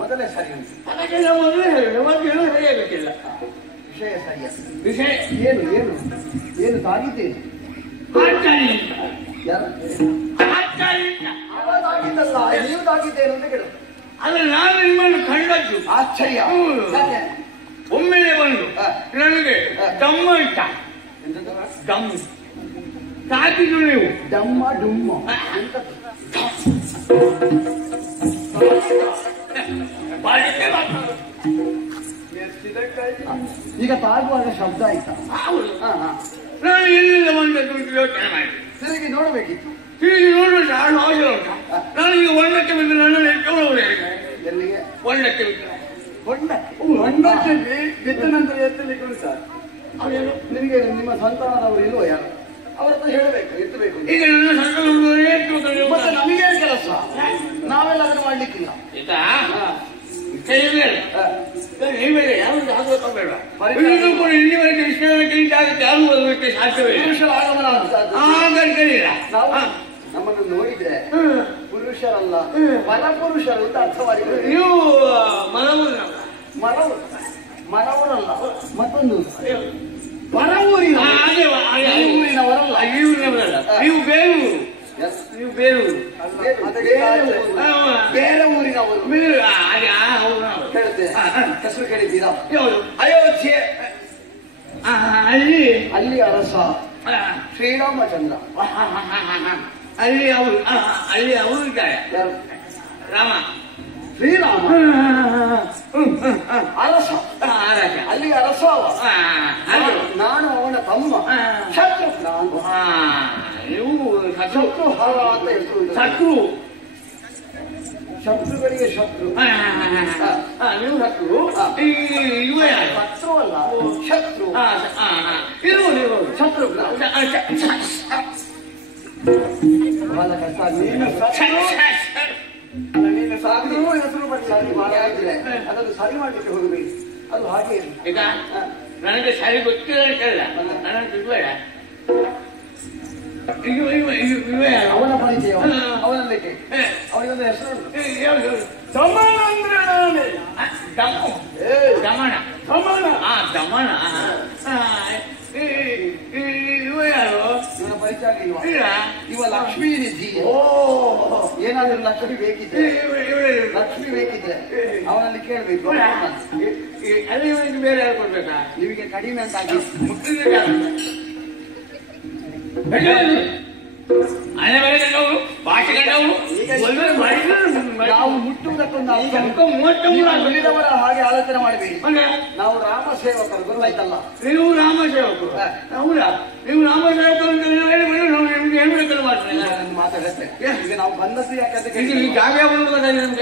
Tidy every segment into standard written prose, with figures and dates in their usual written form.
ಮೊದಲೇ ಸರಿ ಉಂಟು. ಅದಕ್ಕೆಲ್ಲ ಮೊದಲೇ ಹೇಳಿದೆ, ಮತ್ತೇನು ಸರಿಯಾಗಕ್ಕಿಲ್ಲ. ವಿಷಯ ಸರಿಯ. ವಿಷಯ ಏನು ಏನು ಏನು ತಾಗಿದ್ದೇನೆ? ಯಾರು ತಾಗಿದ್ದಲ್ಲ, ನೀವು ತಾಗಿದ್ದೇನು ಅಂತ ಕೇಳು. ಆದ್ರೆ ನಾನು ನಿಮ್ಮನ್ನು ಕಂಡದ್ದು ಆಶ್ಚರ್ಯ. ಒಮ್ಮೆಲೆ ಬಂದು ನನಗೆ ದಮ್ಮ ಅಂತ ದಮ್ ತಾಕಿದ್ರು ನೀವು. ದಮ್ಮ ಡುಮ್ಮ ಈಗ ತಾಗುವಾಗ ಶಬ್ದ ಆಯ್ತಾ? ನಾನು ಎಲ್ಲಿಂದ ಬಂದದ್ದು ಯೋಚನೆ ಮಾಡಿ ತಿರುಗಿ ನೋಡಬೇಕಿತ್ತು. ತಿರುಗಿ ನೋಡುವ ಅವಶ್ಯ ಉಂಟ. ನಾನು ಈಗ ಹೊಂಡಕ್ಕೆ ಬಿದ್ದು ನನ್ನನ್ನು ಎತ್ತುಕೊಳ್ಳುವುದು ಎಲ್ಲಿಗೆ? ಹೊಂಡಕ್ಕೆ ಬಿದ್ದು ಹೊಂಡಕ್ಕೆ ಬಿದ್ದ ನಂತರ ಎತ್ತಲಿಕ್ಕೆ ಸರ್ ಅವರೇನು ನಿಮಗೆ ನಿಮ್ಮ ಸಂತಾನದವರು ಇಲ್ವೋ ಯಾರು? ಅವರ ಹತ್ರ ಹೇಳಬೇಕು, ಎತ್ತಬೇಕು. ಈಗ ನನ್ನ ಸಂತಾನ ಮತ್ತೆ ನಮಗೆ ಕೆಲಸ, ನಾವೆಲ್ಲ ಅದನ್ನು ಮಾಡ್ಲಿಕ್ಕಿಲ್ಲ. ನೀವೇ ಯಾವುದು ಆಗಬೇಕು ಬೇಡ. ಇಲ್ಲಿವರೆಗೆ ಇಷ್ಟಕ್ಕೆ ಯಾರು ಓದಲಿಕ್ಕೆ ಸಾಧ್ಯವೇ? ಪುರುಷರ ಆಗಮನ ಕರೀರ ನಮ್ಮನ್ನು ನೋಡಿದ್ರೆ ಪುರುಷರಲ್ಲ ಪರಪುರುಷರು ಅಂತ ಅರ್ಥ ಮಾಡಿದ್ರು. ನೀವು ಮರವೂರಲ್ಲ ಮತ್ತೊಂದು ಪರವೂರಿನ ಊರಿನವರಲ್ಲ. ನೀವು ಬೇರೂರು, ನೀವು ಬೇರೂರು ಬೇರೆ ಊರಿನವರು ಹೇಳ್ತೇನೆ. ಹೆಸರು ಕೇಳಿದ್ದೀರಾ? ಅಯೋಧ್ಯೆ. ಅಲ್ಲಿ ಅರಸ ಶ್ರೀರಾಮಚಂದ್ರ. ಅಲ್ಲಿ ಅವರು ಇದ್ದಾರೆ. ರಾಮ ಶ್ರೀರಾಮ ಅರಸ. ಅಲ್ಲಿ ಅರಸ ನಾನು ಅವನ ತಮ್ಮ ಶತ್ರುಘ್ನ. ನೀವು ಶತ್ರುಹರ ಅಂತ ಹೆಸರು. ಶತ್ರುಗಳಿಗೆ ಶತ್ರು. ನೀವು ಶತ್ರು. ಇವೇ ಶತ್ರು ಅಲ್ಲ, ಶತ್ರು. ಇರುವುದು ಶತ್ರುಘ್ನ ಬಹಳ ಕಷ್ಟ. ನೀನು ಸಾಕು ಹೆಸರು ಮಾಡಿ ಸರಿ ಮಾಡಿದ್ರೆ ಅದನ್ನು ಸರಿ ಮಾಡ್ಲಿಕ್ಕೆ ಹೋಗಬೇಕು. ಅದು ಹಾಗೆ ಈಗ ನನಗೆ ಸರಿ ಗೊತ್ತಿಲ್ಲ. ನನಗೆ ಇವೆ ಅವನ ಪರಿಚಯ, ಅವನಲ್ಲಿಕ್ಕೆ ಅವನಿಗೊಂದು ಹೆಸರು ದಮನ. ದಮನ ಇವ ಯಾರು? ಇವನ ಪರಿಚಯ ಆಗಿಲ್ವಾ? ಇವ ಲಕ್ಷ್ಮೀ ನಿಧಿ. ಏನಾದ್ರೂ ಲಕ್ಷ್ಮಿ ಬೇಕಿದ್ರೆ ಅವನಲ್ಲಿ ಕೇಳಬೇಕು. ಅಲ್ಲಿ ಬೇರೆ ಯಾರು ಕೊಡ್ಬೇಕಾ? ನಿಮಗೆ ಕಡಿಮೆ ಅಂತ ಆಗಿ ಭಾಷೆ ಕಂಡವರು ನಾವು ಮುಟ್ಟುವುದಕ್ಕೊಂದು ಉಳಿದವರ ಹಾಗೆ ಆಲೋಚನೆ ಮಾಡಬೇಡಿ. ನಾವು ರಾಮ ಸೇವಕರು, ಗೊತ್ತಾಯ್ತಲ್ಲ? ನೀವು ರಾಮ ಸೇವಕರು. ಹೌದಾ? ನೀವು ರಾಮ ಸೇವಕರು ಅಂತ ಹೇಳಿ ನಿಮ್ಗೆ ಏನು ಬೇಕಾದ್ರೂ ಮಾಡ್ತೇನೆ. ಮಾತಾಡುತ್ತೆ. ಈಗ ನಾವು ಬಂದದ್ದು ಯಾಕಂದ್ರೆ ಜಾಗ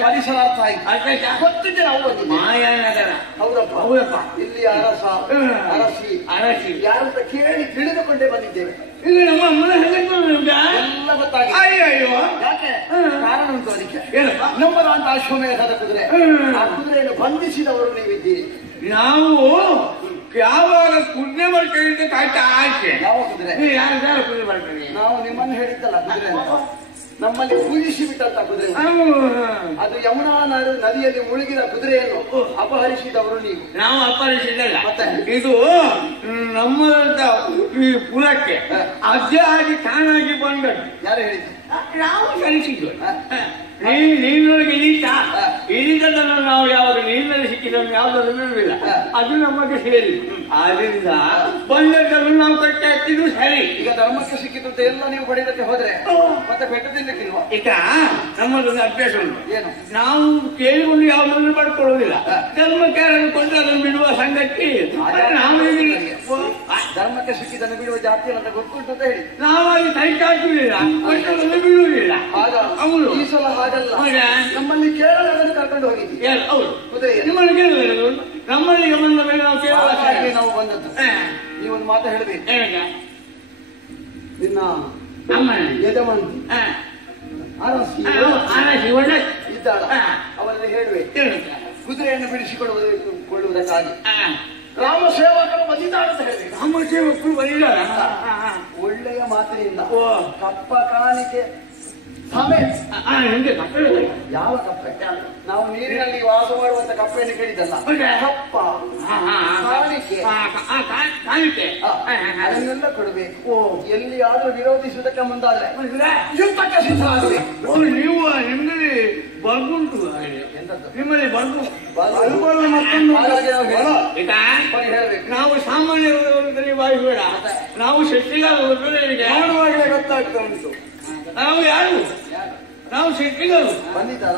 ಪರಿಸರ ಅರ್ಥ ಆಯ್ತು. ಗೊತ್ತಿದೆ ನಾವು ಬಂದಿದ್ದೆ ಮಾಯಾನಗರ. ಹೌದಪ್ಪ. ಇಲ್ಲಿ ಅರಸಿ ಯಾರಂತ ಕೇಳಿ ತಿಳಿದುಕೊಂಡೇ ಬಂದಿದ್ದೇವೆ. ಈಗ ನಮ್ಮ ಅಮ್ಮನ ಎಲ್ಲ ಗೊತ್ತಾಗಿದೆ. ಅಯ್ಯೋ ಯಾಕೆ? ಕಾರಣ ಉಂಟು ಅದಕ್ಕೆ. ನಮ್ಮ ಅಶ್ವಮೇಧದ ಕುದುರೆ, ಆ ಕುದುರೆಯನ್ನು ಬಂಧಿಸಿದವರು ನೀವಿದ್ದೀರಿ. ನಾವು ಯಾವಾಗ ಕುದುರೆ ಬರ್ತೀವಿ ಕಾಯ್ತಾ ಆಯ್ಕೆ. ಯಾವ ಕುದುರೆ? ಯಾರು ಕುದುರೆ ಬರ್ತೀನಿ? ನಾವು ನಿಮ್ಮನ್ನು ಹೇಳಿದ್ದಲ್ಲ ಕುದುರೆ ಅಂತ. ನಮ್ಮಲ್ಲಿ ಪೂಜಿಸಿ ಬಿಟ್ಟಂತ ಕುದುರೆ ಅದು ಯಮುನಾ ನದಿಯಲ್ಲಿ ಮುಳುಗಿದ ಕುದುರೆಯನ್ನು ಅಪಹರಿಸಿದವರು ನೀವು. ನಾವು ಅಪಹರಿಸಿದ್ದಲ್ಲ. ಇದು ನಮ್ಮದಂತ ಈ ಪುರಕ್ಕೆ ಅಜ್ಜಾಗಿ ತಾನಾಗಿ ಬಂದದ್ದು. ಯಾರು ಹೇಳಿದ್ದು? ನಾವು ಕಲಿಸಿದ್ವಿ. ನೀರಿನೊಳಗೆ ಇಳಿದದನ್ನು ನಾವು ಯಾವುದು ನೀರಿನಲ್ಲಿ ಸಿಕ್ಕಿದನ್ನು ಯಾವುದಾದ್ರು ಬಿಡುವುದಿಲ್ಲ. ಅದು ನಮಗೆ ಸೇರಿ. ಆದ್ರಿಂದ ಬಂದದ್ದನ್ನು ನಾವು ಕಟ್ಟಿ ಹಾಕಿದ್ದು ಸರಿ. ಈಗ ಧರ್ಮಕ್ಕೆ ಸಿಕ್ಕಿದ್ದು ಎಲ್ಲ ನೀವು ಪಡೆದಕ್ಕೆ ಹೋದ್ರೆ ಮತ್ತೆ ಬೆಟ್ಟ ತಿನ್ನಕ್ಕಿಲ್ವಾ? ಈಗ ನಮ್ಮದೊಂದು ಅಭ್ಯಾಸ ಉಂಟು. ಏನು? ನಾವು ಕೇಳಿಕೊಂಡು ಯಾವುದನ್ನು ಪಡ್ಕೊಳ್ಳುವುದಿಲ್ಲ. ಧರ್ಮಕ್ಕೆ ಯಾರನ್ನು ಕೊಂಡು ಅದನ್ನು ಬಿಡುವ ಸಂಗತಿ ನಾವು ಧರ್ಮಕ್ಕೆ ಸಿಕ್ಕಿದ್ದನ್ನು ಬಿಡುವ ಜಾತಿ ಅಂತ ಗೊತ್ತುಂಟು ಅಂತ ಹೇಳಿ ನಾವಾಗಿ ಕೈಕಾಟುವುದಿಲ್ಲ, ಅದನ್ನು ಬಿಡುವುದಿಲ್ಲ. ಅವಳು ಈ ಸಲ ಹಾಗಲ್ಲ. ನಮ್ಮಲ್ಲಿ ಕೇರಳವನ್ನು ಕರ್ಕೊಂಡು ಹೋಗಿದ್ವಿ. ಹೌದು, ನಿಮ್ಮನ್ನು ಕೇಳುವುದು ನಮ್ಮಲ್ಲಿಗೆ ಬಂದ ಮೇಲೆ ನಾವು ಕೇರಳ ನಾವು ಬಂದದ್ದು. ನೀವೊಂದು ಮಾತು ಹೇಳಬೇಕು. ನಿನ್ನ ಯಜಮಾನಿ ಇದ್ದಾಳ, ಅವರಲ್ಲಿ ಹೇಳುವೆ ಕುದುರೆಯನ್ನು ಬಿಡಿಸಿಕೊಳ್ಳುವುದಕ್ಕಾಗಿ ರಾಮ ಸೇವಕರು ಬಂದಿದ್ದಾಳೆ ಅಂತ ಹೇಳಿ. ರಾಮ ಸೇವಕರು ಬಂದಿದ್ದಾರ? ಒಳ್ಳೆಯ ಮಾತಿನಿಂದ ಕಪ್ಪ ಕಾಣಿಕೆ ಸಮೇತ್ ನಿಮ್ಗೆ ಕಪ್ಪೆ ಯಾವ ಕಪ್ಪೆ? ನಾವು ನೀರಿನಲ್ಲಿ ವಾಸ ಮಾಡುವಂತ ಕಪ್ಪೆಯನ್ನು ಕೇಳಿದಲ್ಲ. ಕಪ್ಪ, ಕಾಣಿಕೆ, ಕಾಣಿಕೆ ಅದನ್ನೆಲ್ಲ ಕೊಡಬೇಕು. ಎಲ್ಲಿಯಾದ್ರೂ ವಿರೋಧಿಸುವುದಕ್ಕೆ ಮುಂದಾದ್ರೆ ಯುದ್ಧಕ್ಕೆ ಸಿದ್ಧವಾಗಬೇಕು. ನೀವು ನಿಮ್ಮಲ್ಲಿ ಬರ್ಗುಂಟು, ನಿಮ್ಮಲ್ಲಿ ಬರ್ಗು ಹೇಳ್ಬೇಕು. ನಾವು ಸಾಮಾನ್ಯ ಭಾವಿಸಬೇಡ, ನಾವು ಶಕ್ತಿಗಾರರಿಗೆ ನೋಡುವಾಗಲೇ ಗೊತ್ತಾಗ್ತಾ ಉಂಟು. ನಾವು ಯಾರು? ನಾವು ಶಕ್ತಿಗಳು ಬಂದಿದ್ದಾರ?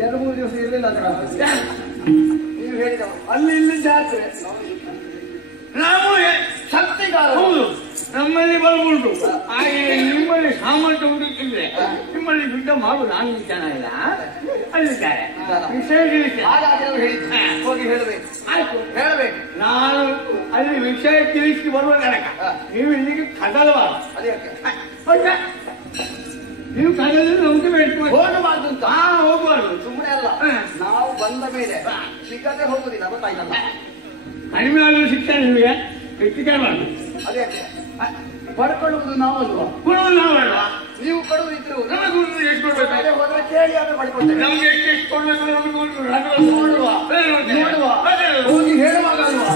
2-3 ದಿವಸ ಇರಲಿಲ್ಲ ಅಂತ ನೀವು ಹೇಳಿದ ಅಲ್ಲಿ ಇಲ್ಲಿ ಜಾತ್ರೆ. ನಾವು ಶಕ್ತಿಗಾರ. ಹೌದು, ನಮ್ಮಲ್ಲಿ ಬರ್ಗುಂಟು. ಹಾಗೆ ನಿಮ್ಮಲ್ಲಿ ಸಾಮರ್ಥ್ಯ ಹುಡುಕಿದ್ರೆ ನಿಮ್ಮಲ್ಲಿ ಯುದ್ಧ ಮಾಡು. ನಾನು ಚೆನ್ನಾಗಿಲ್ಲ ಅಲ್ಲಿದ್ದಾರೆ ವಿಷಯ ತಿಳಿಸಿ. ಹೋಗಿ ಹೇಳಬೇಕು. ಆಯ್ತು, ಹೇಳಬೇಕು. ನಾನು ಅಲ್ಲಿ ವಿಷಯ ತಿಳಿಸಿ ಬರುವ ತನಕ ನೀವು ಇಲ್ಲಿಗೆ ಕದಲಬಾರದು. ನೀವು ಕದಲಿದ್ರೆ ನಮ್ಗೆ ಬೇಡ್ಕೊಂಡು ಹೋಗಬಾರ್ದು ಅಂತ. ಹೋಗಬಾರ್ದು. ಸುಮ್ಮನೆ ಅಲ್ಲ, ನಾವು ಬಂದ ಮೇಲೆ ಸಿಕ್ಕದೆ ಹೋಗುದಿಲ್ಲ, ಗೊತ್ತಾಯ್ತಲ್ಲ. ಕಡಿಮೆ ಆಗುವ ಶಿಕ್ಷಣ ನಿಮಗೆ ಹೆಚ್ಚಿಸಬಾರ್ದು. ಅದೇ ಪಡ್ಕೊಳ್ಳುವುದು ನಾವಲ್ವಾ? ಕೊಡುವುದು ನಾವಲ್ವಾ? ನೀವು ಕೊಡುವುದಿದ್ರು ನಮಗೆ ಎಷ್ಟು ಕೊಡ್ಬೇಕು? ಹೋದ್ರೆ ಕೇಳಿ ಆದ್ರೆ ಪಡ್ಕೊಳ್ತೇವೆ. ನಮ್ಗೆ ಎಷ್ಟು ಕೊಡ್ಬೇಕು ನಮಗೆ ನೋಡುವ ಹೋಗಿ ಹೇಳುವಾಗ ಅಲ್ವಾ?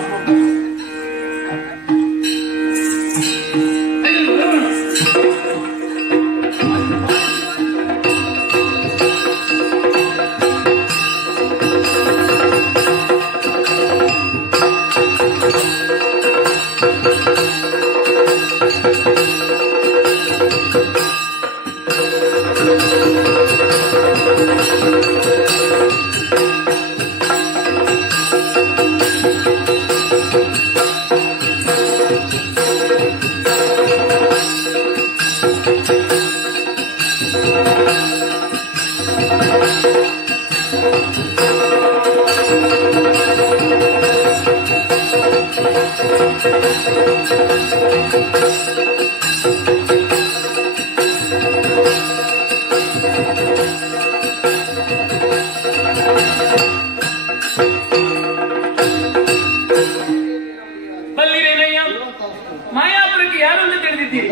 ಮಾಯಾಪುರಕ್ಕೆ ಯಾರು ಅಂತ ತಿಳಿದಿದ್ದೀರಿ,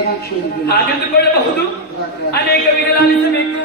ಹಾಗೆಂದುಕೊಳ್ಳಬಹುದು. ಅನೇಕ ವಿರಲಾಲಿಸಬೇಕು.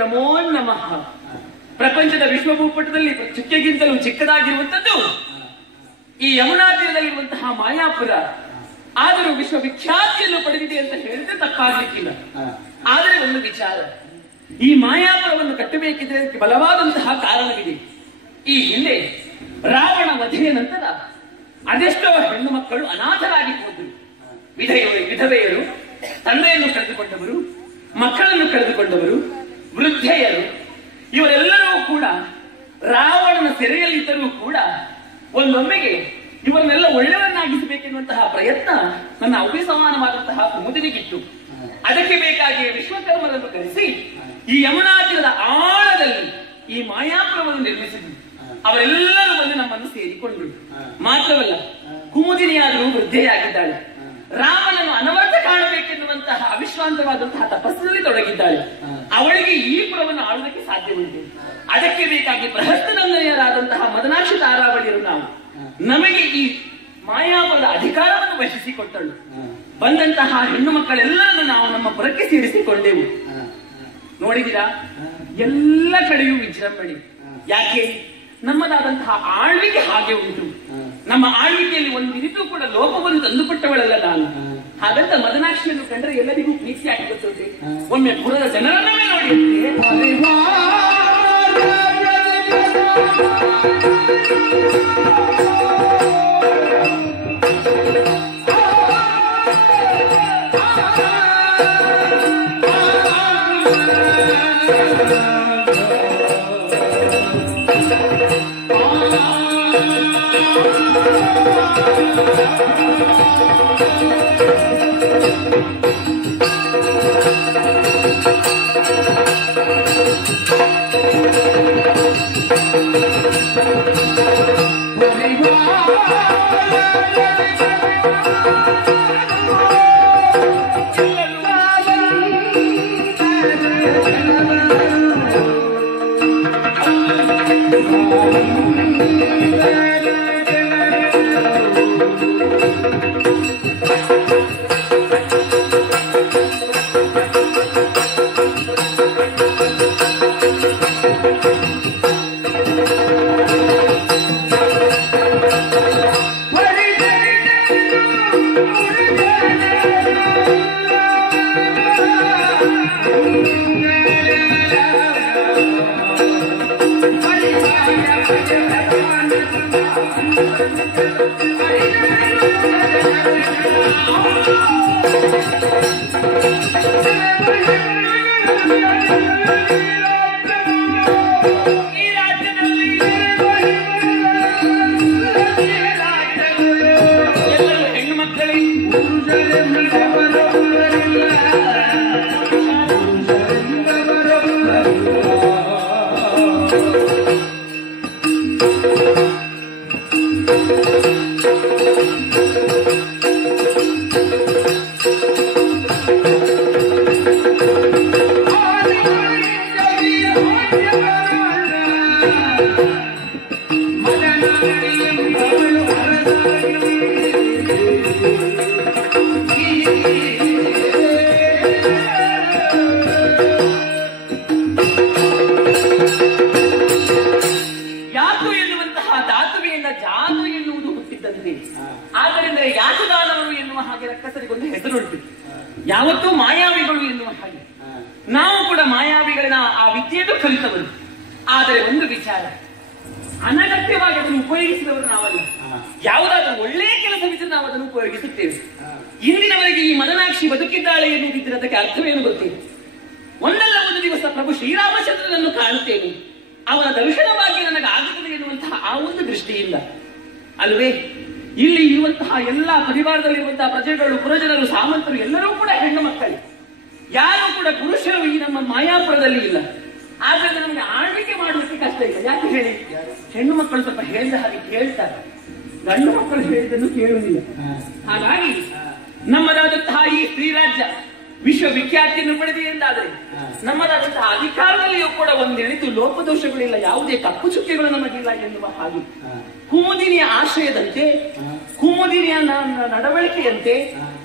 ನಮೋ ನಮಃ. ಪ್ರಪಂಚದ ವಿಶ್ವಭೂಪಟದಲ್ಲಿ ಚುಕ್ಕೆಗಿಂತಲೂ ಚಿಕ್ಕದಾಗಿರುವಂತದ್ದು ಈ ಯಮುನಾ ತೀರದಲ್ಲಿರುವಂತಹ ಮಾಯಾಪುರ. ಆದರೂ ವಿಶ್ವವಿಖ್ಯಾತಿಯನ್ನು ಪಡೆದಿದೆ ಅಂತ ಹೇಳಿದ್ರೆ ತಪ್ಪಾಗಲಿಕ್ಕಿಲ್ಲ. ಆದರೆ ಒಂದು ವಿಚಾರ, ಈ ಮಾಯಾಪುರವನ್ನು ಕಟ್ಟಬೇಕಿದ್ರೆ ಅದಕ್ಕೆ ಬಲವಾದಂತಹ ಕಾರಣವಿದೆ. ಈ ಹಿಂದೆ ರಾವಣ ವಧೆಯ ನಂತರ ಅದೆಷ್ಟೋ ಹೆಣ್ಣು ಮಕ್ಕಳು ಅನಾಥರಾಗಿ ಹೋದರು. ವಿಧವೆಯರು ತಂದೆಯನ್ನು ಕಳೆದುಕೊಂಡವರು, ಮಕ್ಕಳನ್ನು ಕಳೆದುಕೊಂಡವರು, ವೃದ್ಧೆಯರು, ಇವರೆಲ್ಲರೂ ಕೂಡ ರಾವಣನ ಸೆರೆಯಲ್ಲಿದ್ದರೂ ಕೂಡ ಒಂದೊಮ್ಮೆಗೆ ಇವರನ್ನೆಲ್ಲ ಒಳ್ಳೆಯವನ್ನಾಗಿಸಬೇಕೆನ್ನುವಂತಹ ಪ್ರಯತ್ನ ನನ್ನ ಅಭಿಸಮಾನವಾದಂತಹ ಕುಮುದಿನಿಗಿತ್ತು. ಅದಕ್ಕೆ ಬೇಕಾಗಿ ವಿಶ್ವಕರ್ಮರನ್ನು ಕರೆಸಿ ಈ ಯಮುನಾ ತೀರದ ಆಳದಲ್ಲಿ ಈ ಮಾಯಾಪುರವನ್ನು ನಿರ್ಮಿಸಿದ್ರು. ಅವರೆಲ್ಲರೂ ಬಂದು ನಮ್ಮನ್ನು ಸೇರಿಕೊಂಡರು. ಮಾತ್ರವಲ್ಲ, ಕುಮುದಿನಿಯಾದರೂ ವೃದ್ಧೆಯಾಗಿದ್ದಾಳೆ. ರಾಮನನ್ನು ಅನವರ್ಥ ಕಾಣಬೇಕೆನ್ನುವಂತಹ ಅವಿಶ್ರಾಂತವಾದಂತಹ ತಪಸ್ಸಿನಲ್ಲಿ ತೊಡಗಿದ್ದಾಳೆ. ಅವಳಿಗೆ ಈ ಪುರವನ್ನು ಆಳುವುದಕ್ಕೆ ಸಾಧ್ಯವಿದೆ. ಅದಕ್ಕೆ ಬೇಕಾಗಿ ಬೃಹಸ್ತನಂದನೆಯರಾದಂತಹ ಮದನಾಕ್ಷಿ ತಾರಾವಳಿಯರು ನಾವು ನಮಗೆ ಈ ಮಾಯಾಪುರದ ಅಧಿಕಾರವನ್ನು ವಹಿಸಿಕೊಟ್ಟಳು. ಬಂದಂತಹ ಹೆಣ್ಣು ಮಕ್ಕಳೆಲ್ಲರನ್ನು ನಾವು ನಮ್ಮ ಪುರಕ್ಕೆ ಸೇರಿಸಿಕೊಂಡೆವು. ನೋಡಿದಿರಾ, ಎಲ್ಲ ಕಡೆಯೂ ವಿಜೃಂಭಣೆ. ಯಾಕೆ? ನಮ್ಮದಾದಂತಹ ಆಳ್ವಿಕೆ ಹಾಗೆ ಉಂಟು. ನಮ್ಮ ಆಳ್ವಿಕೆಯಲ್ಲಿ ಒಂದಿರಿಗೂ ಕೂಡ ಲೋಪವನ್ನು ತಂದುಕೊಟ್ಟವಳಲ್ಲ ನಾನು. ಹಾಗಂತ ಮದನಾಕ್ಷಿಯನ್ನು ಕಂಡ್ರೆ ಎಲ್ಲರಿಗೂ ಪ್ರೀತಿಯಾಗಿ ಗೊತ್ತದೆ. ಒಮ್ಮೆ ಪುರದ ಜನರನ್ನೇ ನೋಡಿ. ಆದ್ದರಿಂದ ಯಾತುದಾನವರು ಎನ್ನುವ ಹಾಗೆ ರಕ್ಕಸರಿಗೊಂದು ಹೆಸರುಂಟು. ಯಾವತ್ತೂ ಮಾಯಾವಿಗಳು ಎನ್ನುವ ಹಾಗೆ ನಾವು ಕೂಡ ಮಾಯಾವಿಗಳನ್ನ ಆ ವಿದ್ಯೆಯನ್ನು ಕಲಿತವರು. ಆದರೆ ಒಂದು ವಿಚಾರ, ಅನಗತ್ಯವಾಗಿ ಅದನ್ನು ಉಪಯೋಗಿಸಿದವರು ನಾವಲ್ಲ. ಯಾವುದಾದ್ರೂ ಒಳ್ಳೆಯ ಕೆಲಸವಿದ್ದರೆ ನಾವು ಅದನ್ನು ಉಪಯೋಗಿಸುತ್ತೇವೆ. ಇಂದಿನವರೆಗೆ ಈ ಮದನಾಕ್ಷಿ ಬದುಕಿದ್ದಾಳೆ ಎನ್ನುವುದಿದ್ದರೆ ಅದಕ್ಕೆ ಅರ್ಥವೇನು ಗೊತ್ತೇ? ಒಂದಲ್ಲ ಒಂದು ದಿವಸ ಪ್ರಭು ಶ್ರೀರಾಮಚಂದ್ರನನ್ನು ಕಾಣುತ್ತೇನೆ, ಅವನ ದರ್ಶನವಾಗಿ ನನಗೆ ಆಗುತ್ತದೆ ಎನ್ನುವಂತಹ ಆ ಒಂದು ದೃಷ್ಟಿಯಿಂದ ಅಲ್ವೇ ಇಲ್ಲಿ ಇರುವಂತಹ ಎಲ್ಲಾ ಪರಿವಾರದಲ್ಲಿರುವಂತಹ ಪ್ರಜೆಗಳು, ಪುರಜನರು, ಸಾಮಂತರು ಎಲ್ಲರೂ ಕೂಡ ಹೆಣ್ಣು ಮಕ್ಕಳು. ಯಾರು ಕೂಡ ಪುರುಷರು ಈ ನಮ್ಮ ಮಾಯಾಪುರದಲ್ಲಿ ಇಲ್ಲ. ಆದ್ರಿಂದ ನಮಗೆ ಆಳ್ವಿಕೆ ಮಾಡುವುದಕ್ಕೆ ಕಷ್ಟ ಇಲ್ಲ. ಯಾಕೆ ಹೇಳಿ? ಹೆಣ್ಣು ಮಕ್ಕಳು ಸ್ವಲ್ಪ ಹೇಳಿದ ಹಾಗೆ ಕೇಳ್ತಾರೆ, ಗಂಡು ಮಕ್ಕಳು ಹೇಳಿದ್ದನ್ನು ಕೇಳುವುದಿಲ್ಲ. ಹಾಗಾಗಿ ನಮ್ಮದಾದಂತಹ ಈ ಶ್ರೀರಾಜ್ಯ ವಿಶ್ವವಿಖ್ಯಾತಿಯನ್ನು ಪಡೆದಿದೆ ಎಂದಾದರೆ ನಮ್ಮದಾದಂತಹ ಅಧಿಕಾರದಲ್ಲಿಯೂ ಕೂಡ ಒಂದೆಣಿತು ಲೋಪದೋಷಗಳಿಲ್ಲ, ಯಾವುದೇ ಕಪ್ಪು ಚುಕ್ಕೆಗಳು ನಮಗಿಲ್ಲ ಎನ್ನುವ ಹಾಗೆ ಕುಮುದಿನಿಯ ಆಶ್ರಯದಂತೆ, ಕುಮುದಿನಿಯ ನಡವಳಿಕೆಯಂತೆ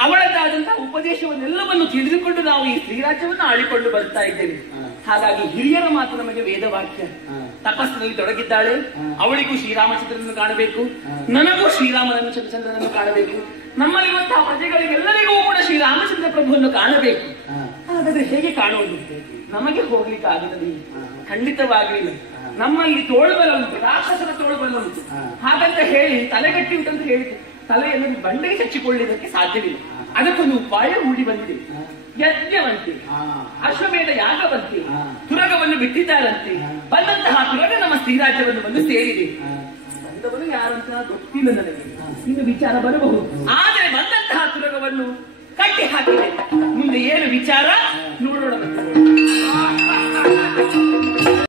ಅವಳದ್ದಾದಂತಹ ಉಪದೇಶವನ್ನೆಲ್ಲವನ್ನು ತಿಳಿದುಕೊಂಡು ನಾವು ಈ ಶ್ರೀರಾಜ್ಯವನ್ನು ಆಳಿಕೊಂಡು ಬರ್ತಾ ಇದ್ದೇವೆ. ಹಾಗಾಗಿ ಹಿರಿಯರ ಮಾತು ನಮಗೆ ವೇದವಾಕ್ಯ. ತಪಸ್ಸಿನಲ್ಲಿ ತೊಡಗಿದ್ದಾಳೆ, ಅವಳಿಗೂ ಶ್ರೀರಾಮಚಂದ್ರನನ್ನು ಕಾಣಬೇಕು, ನನಗೂ ಶ್ರೀರಾಮಚಂದ್ರನನ್ನು ಕಾಣಬೇಕು, ನಮ್ಮಲ್ಲಿರುವಂತಹ ಪ್ರಜೆಗಳಿಗೆಲ್ಲರಿಗೂ ಕೂಡ ಶ್ರೀರಾಮಚಂದ್ರ ಪ್ರಭುವನ್ನು ಕಾಣಬೇಕು. ಹಾಗಾದ್ರೆ ಹೇಗೆ ಕಾಣುವುದು? ನಮಗೆ ಹೋಗ್ಲಿಕ್ಕೆ ಆಗುತ್ತದೆ? ಖಂಡಿತವಾಗಲಿಲ್ಲ. ನಮ್ಮಲ್ಲಿ ತೋಳುಬಲ ಉಂಟು, ರಾಕ್ಷಸರ ತೋಳುಬಲ ಉಂಟು. ಹಾಗಂತ ಹೇಳಿ ತಲೆಗಟ್ಟಿ ಉಂಟಂತ ಹೇಳಿ ತಲೆಯನ್ನು ಬಂಡೆಗೆ ಚಚ್ಚಿಕೊಳ್ಳುವುದಕ್ಕೆ ಸಾಧ್ಯವಿಲ್ಲ. ಅದಕ್ಕೊಂದು ಉಪಾಯ ಮೂಡಿ ಬಂದಿದೆ. ಯಜ್ಞವಂತೆ, ಅಶ್ವಮೇಧ ಯಾಗವಂತೆ, ತುರಗವನ್ನು ಬಿಟ್ಟಿದ್ದಾರಂತೆ. ಬಂದಂತಹ ತುರಗ ನಮ್ಮ ಶ್ರೀರಾಜ್ಯವನ್ನು ಬಂದು ಸೇರಿದೆ. ಬಂದವರು ಯಾರಂತ ಗೊತ್ತಿಲ್ಲ ನನಗೆ, ಇನ್ನು ವಿಚಾರ ಬರಬಹುದು. ಆದರೆ ಬಂದಂತಹ ತುರಗವನ್ನು ಕಟ್ಟಿ ಹಾಕಿದೆ. ಮುಂದೆ ಏನು ವಿಚಾರ ನೋಡೋಣ.